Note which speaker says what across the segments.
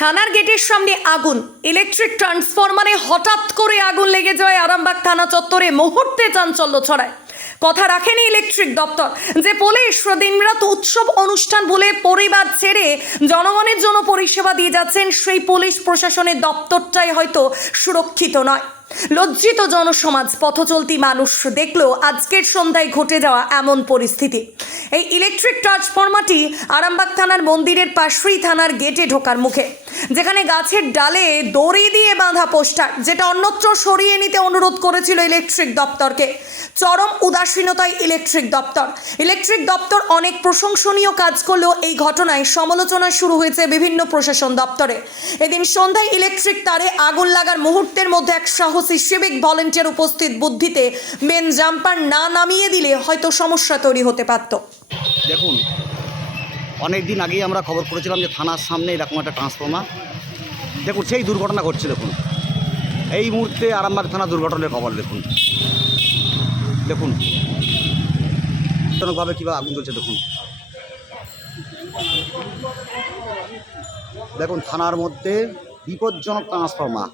Speaker 1: থানার গেটের সামনে আগুন। ইলেকট্রিক ট্রান্সফরমারে হঠাৎ করে আগুন লেগে যায় আরামবাগ থানা চত্বরে। মুহূর্তে চাঞ্চল্য ছড়ায়। কথা রাখেনি ইলেকট্রিক দপ্তর। যে পুলিশ দিনরাত উৎসব অনুষ্ঠান বলে পরিবার ছেড়ে জনগণের জন্য পরিষেবা দিয়ে যাচ্ছেন, সেই পুলিশ প্রশাসনের দপ্তরটাই হয়তো সুরক্ষিত নয়। লজ্জিত জনসমাজ, পথচলতি মানুষ দেখল আজকের সন্ধ্যায় ঘটে যাওয়া এমন পরিস্থিতি। এই ইলেকট্রিক ট্রান্সফরমারটি আরামবাগ থানার মন্দিরের পাশেই থানার গেটে ঢোকার মুখে। যেখানে গাছের ডালে দড়ি দিয়ে বাঁধা পোস্টার, যেটা অন্যত্র সরিয়ে নিতে অনুরোধ করেছিল ইলেকট্রিক দপ্তরকে। চরম উদাসীনতায় ইলেকট্রিক দপ্তর। ইলেকট্রিক দপ্তর অনেক প্রশংসনীয় কাজ করলেও এই ঘটনায় সমালোচনা শুরু হয়েছে বিভিন্ন প্রশাসন দপ্তরে। এদিন সন্ধ্যায় ইলেকট্রিক তারে আগুন লাগার মুহূর্তের মধ্যে এক সাহসী সিভিক ভলেন্টিয়ার উপস্থিত বুদ্ধিতে মেন জাম্পার না নামিয়ে দিলে হয়তো সমস্যা তৈরি হতে পারত।
Speaker 2: দেখুন অনেক দিন আগেই আমরা খবর করেছিলাম যে থানার সামনে এরকম একটা ট্রান্সফর্মার দেখুন, সেই দুর্ঘটনা ঘটছে, দেখুন। এই মুহূর্তে আরামবাগ থানা দুর্ঘটনার খবর, দেখুন। দেখুন। জনকভাবে কীভাবে আগুন চলছে দেখুন। দেখুন, থানার মধ্যে বিপজ্জনক ট্রান্সফর্মার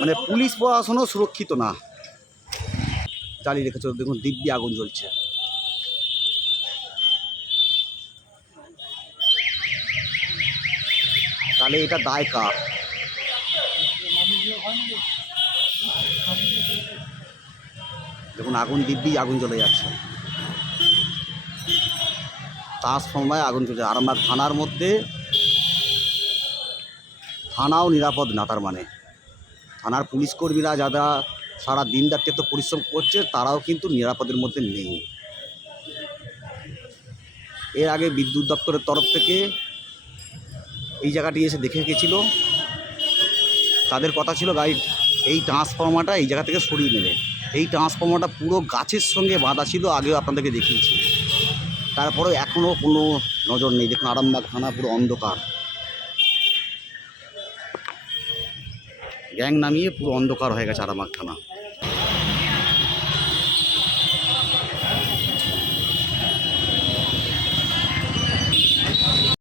Speaker 2: মানে পুলিশ প্রশাসনও সুরক্ষিত না। জ্বালিয়ে রেখেছে, দেখুন, দিব্যি আগুন জ্বলছে। তাহলে এটা দায় কার? দেখুন, আগুন দিব্যি আগুন জ্বলে যাচ্ছে। ট্রান্সফর্মায় আগুন চলছে আমার থানার মধ্যে থানাও নিরাপদ না, তার মানে। থানার পুলিশ কর্মীরা যারা সারা দিন রাত্রে তো পরিশ্রম করছে, তারাও কিন্তু নিরাপদের মধ্যে নেই। এর আগে বিদ্যুৎ দপ্তরের তরফ থেকে এই জায়গাটি এসে দেখে গেছিল। তাদের কথা ছিল, গাইড, এই ট্রান্সফর্মারটা এই জায়গা থেকে সরিয়ে নেবে। এই ট্রান্সফর্মারটা পুরো গাছের সঙ্গে বাঁধা ছিল, আগেও আপনাদেরকে দেখিয়েছি। তারপরে এখনও কোনো নজর নেই। দেখুন, আরামবাগ থানা পুরো অন্ধকার। গ্যাং নামিয়ে পুরো অন্ধকার হয়ে গেছে আরামবাগ থানা।